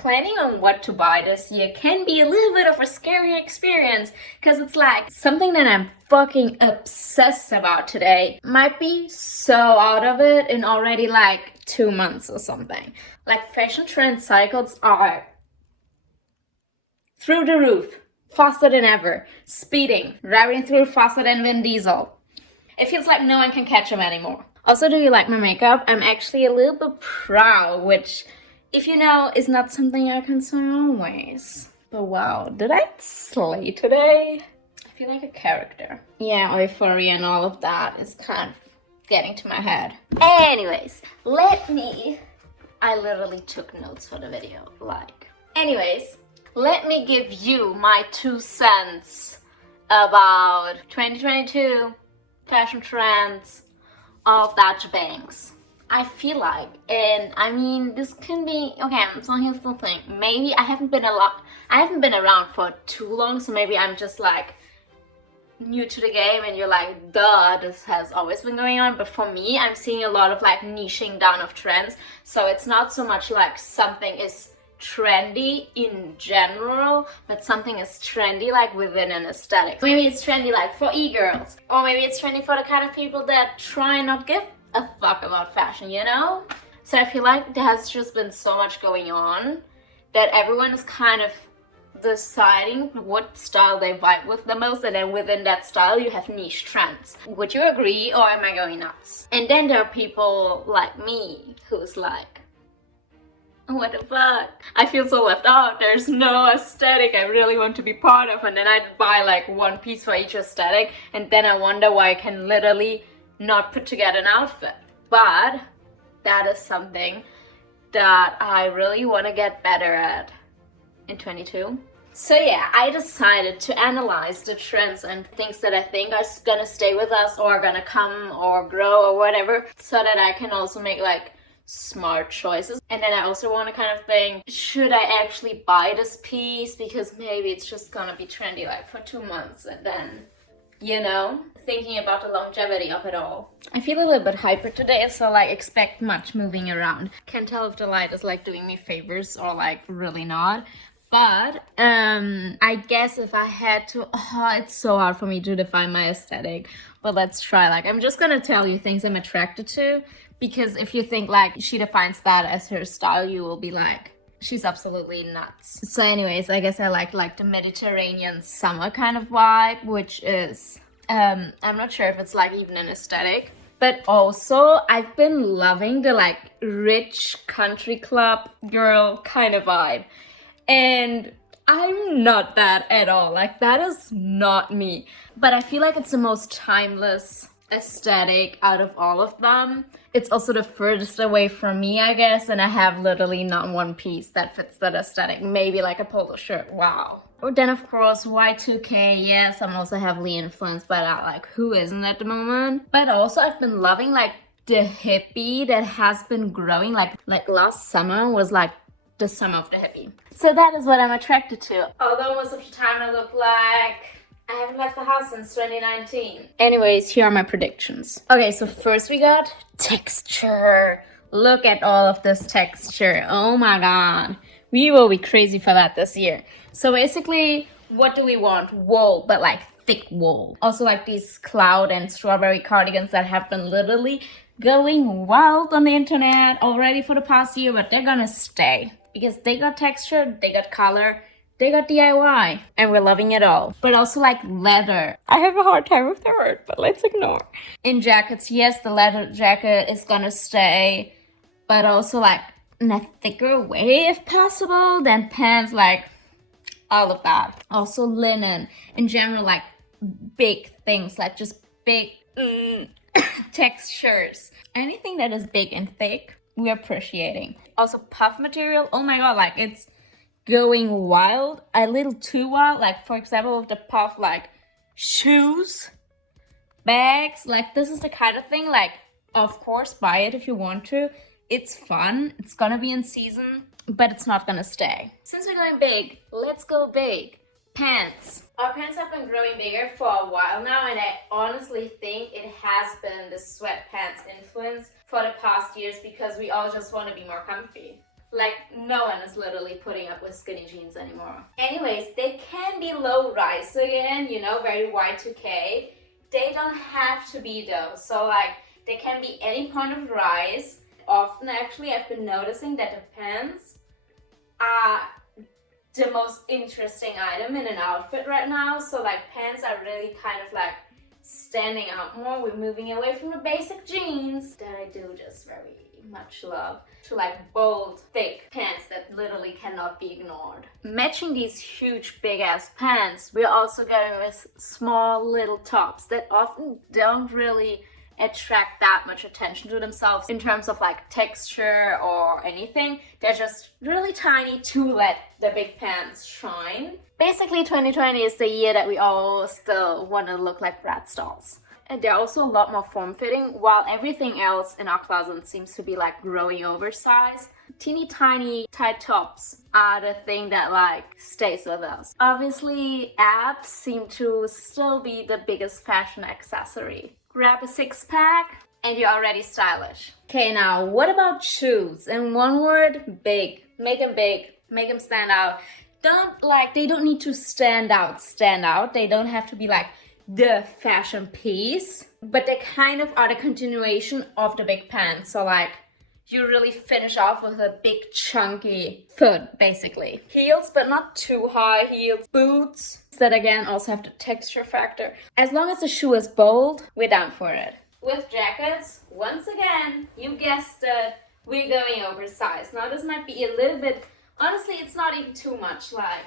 planning on what to buy this year can be a little bit of a scary experience, because it's like something that I'm fucking obsessed about today might be so out of it in already like 2 months or something. Like fashion trend cycles are through the roof, faster than ever, speeding, driving through faster than Vin Diesel. It feels like no one can catch him anymore. Also, do you like my makeup? I'm actually a little bit proud, which, if you know, is not something I can say always. But wow, did I slay today? I feel like a character. Yeah, euphoria and all of that is kind of getting to my head. Anyways, I literally took notes for the video, Anyways, let me give you my 2 cents about 2022 fashion trends, all of that bangs. I feel like, and I mean, this can be okay. So here's the thing: maybe I haven't been around for too long, so maybe I'm just like new to the game, and you're like, duh, this has always been going on. But for me, I'm seeing a lot of like niching down of trends. So it's not so much like something is trendy in general, but something is trendy like within an aesthetic. Maybe it's trendy like for e-girls, or maybe it's trendy for the kind of people that try and not give a fuck about fashion, you know? So I feel like there has just been so much going on that everyone is kind of deciding what style they vibe with the most, and then within that style you have niche trends. Would you agree, or am I going nuts? And then there are people like me who's like, what the fuck? I feel so left out. There's no aesthetic I really want to be part of, and then I buy like one piece for each aesthetic, and then I wonder why I can literally not put together an outfit. But that is something that I really want to get better at in 22. So yeah, I decided to analyze the trends and things that I think are gonna stay with us or are gonna come or grow or whatever, so that I can also make like smart choices. And then I also want to kind of think, should I actually buy this piece because maybe it's just gonna be trendy like for 2 months, and then, you know, thinking about the longevity of it all. I feel a little bit hyper today, so like expect much moving around. Can't tell if the light is like doing me favors or like really not. But I guess if I had to, it's so hard for me to define my aesthetic, but let's try. Like, I'm just gonna tell you things I'm attracted to, because if you think like she defines that as her style, you will be like, she's absolutely nuts. So anyways, I guess I like the Mediterranean summer kind of vibe, which is, I'm not sure if it's like even an aesthetic, but also I've been loving the like rich country club girl kind of vibe. And I'm not that at all. Like, that is not me. But I feel like it's the most timeless aesthetic out of all of them. It's also the furthest away from me, I guess. And I have literally not one piece that fits that aesthetic. Maybe like a polo shirt. Wow. Or then, of course, Y2K. Yes, I'm also heavily influenced by that. Like, who isn't at the moment? But also, I've been loving like the hippie that has been growing. Like last summer was like the summer of the hippie. So that is what I'm attracted to. Although most of the time I look like I haven't left the house since 2019. Anyways, here are my predictions. Okay, so first we got texture. Look at all of this texture. Oh my god. We will be crazy for that this year. So basically, what do we want? Wool, but like thick wool. Also like these cloud and strawberry cardigans that have been literally going wild on the internet already for the past year, but they're gonna stay. Because they got texture, they got color, they got DIY, and we're loving it all. But also like leather. I have a hard time with the word, but let's ignore. In jackets, yes, the leather jacket is gonna stay, but also like in a thicker way if possible, then pants, like all of that. Also linen, in general, like big things, like just big textures. Anything that is big and thick, we're appreciating. Also puff material, oh my god, like it's going wild, a little too wild. Like for example with the puff, like shoes, bags, like this is the kind of thing, like of course buy it if you want to. It's fun, it's gonna be in season, but it's not gonna stay. Since we're going big, let's go big. Pants. Our pants have been growing bigger for a while now, and I honestly think it has been the sweatpants influence for the past years, because we all just want to be more comfy. Like, no one is literally putting up with skinny jeans anymore. Anyways, they can be low rise again, you know, very Y2K. They don't have to be though. So like, they can be any point of rise. Often actually, I've been noticing that the pants are the most interesting item in an outfit right now. So like, pants are really kind of like standing out more. We're moving away from the basic jeans that I do just very much love to like bold, thick pants that literally cannot be ignored. Matching these huge, big ass pants, we're also going with small little tops that often don't really attract that much attention to themselves in terms of like texture or anything. They're just really tiny to let the big pants shine. Basically, 2020 is the year that we all still want to look like Bratz dolls. And they're also a lot more form-fitting, while everything else in our closet seems to be like growing oversized. Teeny tiny tight tops are the thing that like stays with us. Obviously, abs seem to still be the biggest fashion accessory. Grab a six-pack and you're already stylish. Okay, now what about shoes? In one word, big. Make them big, make them stand out. They don't need to stand out. They don't have to be like the fashion piece, but they kind of are the continuation of the big pants. So like, you really finish off with a big chunky foot, basically. Heels, but not too high heels. Boots that again also have the texture factor. As long as the shoe is bold, we're down for it. With jackets, once again, you guessed it, we're going oversized. Now this might be a little bit, honestly, it's not even too much. Like,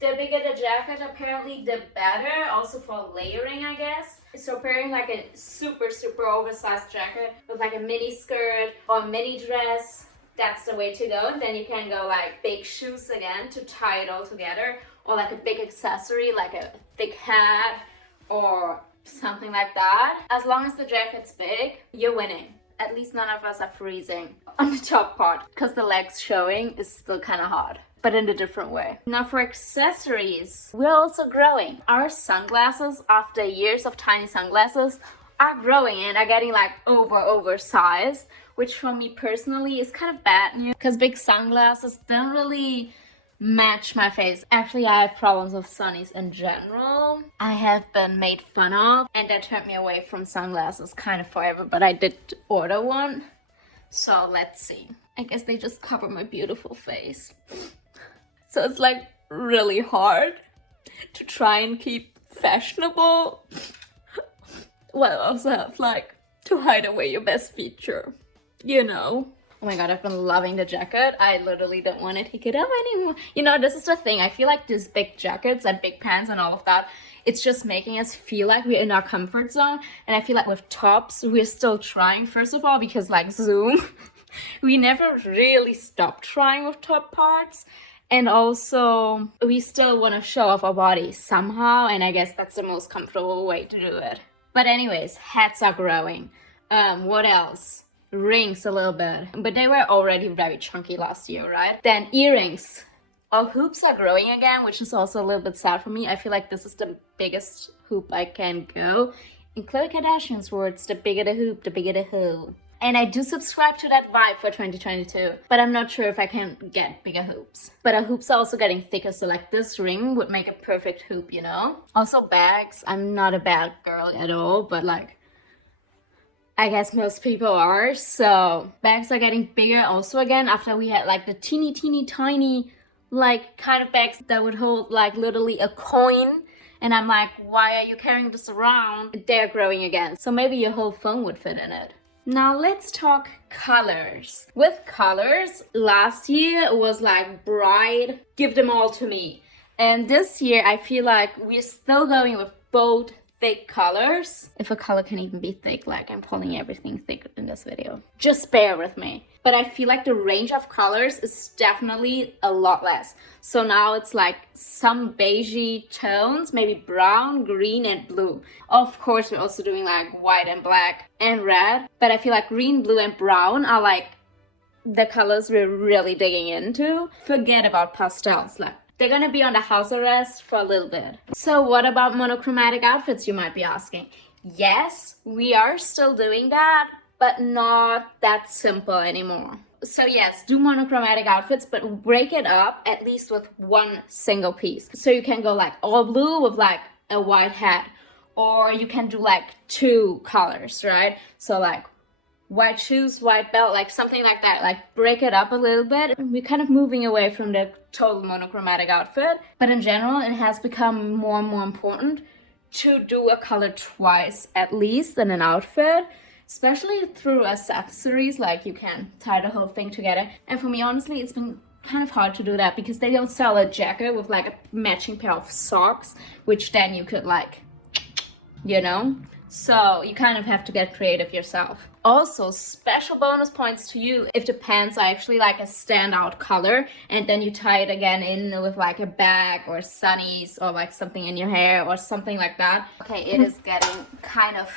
the bigger the jacket, apparently, the better. Also for layering, I guess. So pairing like a super, super oversized jacket with like a mini skirt or a mini dress, that's the way to go. And then you can go like big shoes again to tie it all together. Or like a big accessory, like a thick hat or something like that. As long as the jacket's big, you're winning. At least none of us are freezing on the top part, because the legs showing is still kind of hard, but in a different way. Now for accessories, we're also growing. Our sunglasses, after years of tiny sunglasses, are growing and are getting like oversized, which for me personally is kind of bad news, because big sunglasses don't really match my face. Actually, I have problems with sunnies in general. I have been made fun of, and that turned me away from sunglasses kind of forever, but I did order one. So let's see. I guess they just cover my beautiful face. So it's like really hard to try and keep fashionable while also have like to hide away your best feature, you know. Oh my god, I've been loving the jacket. I literally don't want to take it off anymore. You know, this is the thing. I feel like these big jackets and big pants and all of that, it's just making us feel like we're in our comfort zone. And I feel like with tops, we're still trying, first of all, because like Zoom, we never really stop trying with top parts. And also, we still want to show off our bodies somehow. And I guess that's the most comfortable way to do it. But anyways, hats are growing. What else? Rings a little bit, but they were already very chunky last year, right? Then earrings. Our hoops are growing again, which is also a little bit sad for me. I feel like this is the biggest hoop I can go. In Khloe Kardashian's words, the bigger the hoop, the bigger the hole. And I do subscribe to that vibe for 2022, but I'm not sure if I can get bigger hoops. But our hoops are also getting thicker, so like this ring would make a perfect hoop, you know? Also bags. I'm not a bag girl at all, but like, I guess most people are. So bags are getting bigger also again, after we had like the teeny tiny like kind of bags that would hold like literally a coin. And I'm like, why are you carrying this around? They're growing again. So maybe your whole phone would fit in it. Now let's talk colors. With colors, last year it was like bright, give them all to me. And this year I feel like we're still going with bold, thick colors. If a color can even be thick, like I'm calling everything thick in this video. Just bear with me. But I feel like the range of colors is definitely a lot less. So now it's like some beigey tones, maybe brown, green, and blue. Of course, we're also doing like white and black and red. But I feel like green, blue, and brown are like the colors we're really digging into. Forget about pastels. Like, they're gonna be on the house arrest for a little bit. So what about monochromatic outfits, you might be asking? Yes, we are still doing that, but not that simple anymore. So yes, do monochromatic outfits, but break it up at least with one single piece. So you can go like all blue with like a white hat, or you can do like two colors, right? So like white shoes, white belt, like something like that. Like break it up a little bit. We're kind of moving away from the total monochromatic outfit, but in general, it has become more and more important to do a color twice at least in an outfit, especially through accessories. Like you can tie the whole thing together. And for me, honestly, it's been kind of hard to do that because they don't sell a jacket with like a matching pair of socks, which then you could like, you know? So you kind of have to get creative yourself. Also, special bonus points to you if the pants are actually like a standout color and then you tie it again in with like a bag or sunnies or like something in your hair or something like that. Okay, it is getting kind of...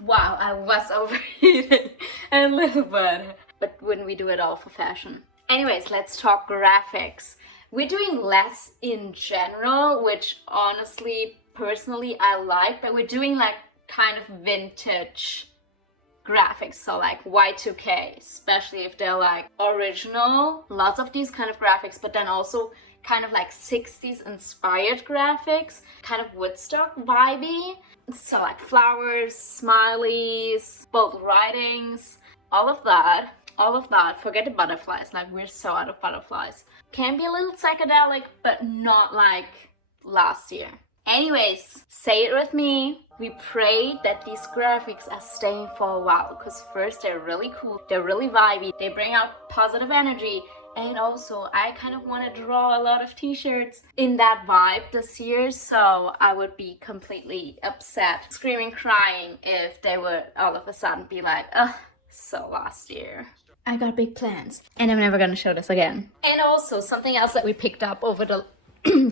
Wow, I was overheating a little bit. But wouldn't we do it all for fashion? Anyways, let's talk graphics. We're doing less in general, which honestly, personally, I like, but we're doing like kind of vintage graphics, so like Y2K, especially if they're like original. Lots of these kind of graphics, but then also kind of like 60s inspired graphics, kind of Woodstock vibey. So like flowers, smileys, bold writings, all of that. Forget the butterflies, like we're so out of butterflies. Can be a little psychedelic, but not like last year. Anyways, say it with me. We pray that these graphics are staying for a while, because first, they're really cool, they're really vibey, they bring out positive energy, and also I kind of want to draw a lot of t-shirts in that vibe this year, so I would be completely upset, screaming, crying if they would all of a sudden be like, ugh, so last year. I got big plans, and I'm never gonna show this again. And also, something else that we picked up over the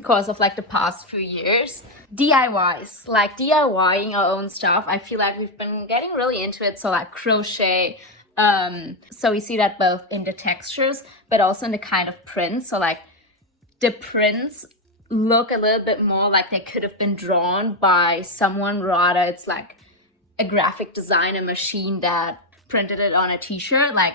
course of like the past few years, DIYs, like DIYing our own stuff. I feel like we've been getting really into it. So like crochet, so we see that both in the textures but also in the kind of prints. So like the prints look a little bit more like they could have been drawn by someone, rather it's like a graphic designer machine that printed it on a t-shirt. Like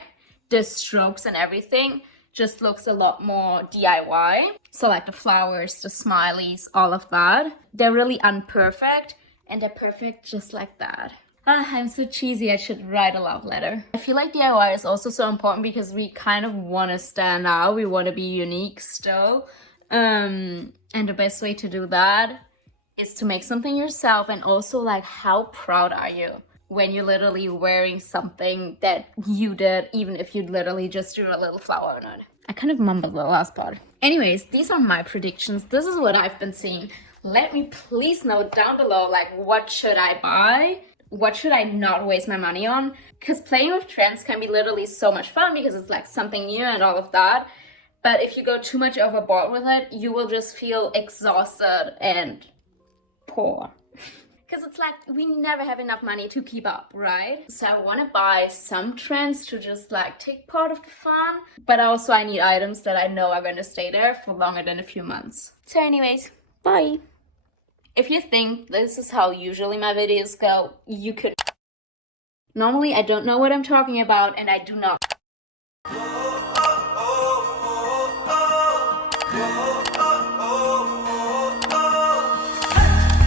the strokes and everything just looks a lot more DIY. So like the flowers, the smileys, all of that. They're really unperfect, and they're perfect just like that. I'm so cheesy, I should write a love letter. I feel like DIY is also so important because we kind of want to stand out, we want to be unique still. And the best way to do that is to make something yourself, and also like how proud are you when you're literally wearing something that you did, even if you literally just drew a little flower on it. I kind of mumbled the last part. Anyways, these are my predictions. This is what I've been seeing. Let me please know down below, like, what should I buy? What should I not waste my money on? Because playing with trends can be literally so much fun because it's like something new and all of that. But if you go too much overboard with it, you will just feel exhausted and poor. Because it's like we never have enough money to keep up, right? So I want to buy some trends to just like take part of the fun, but also I need items that I know are going to stay there for longer than a few months. So anyways, bye. If you think this is how usually my videos go, you could... Normally I don't know what I'm talking about, and I do not.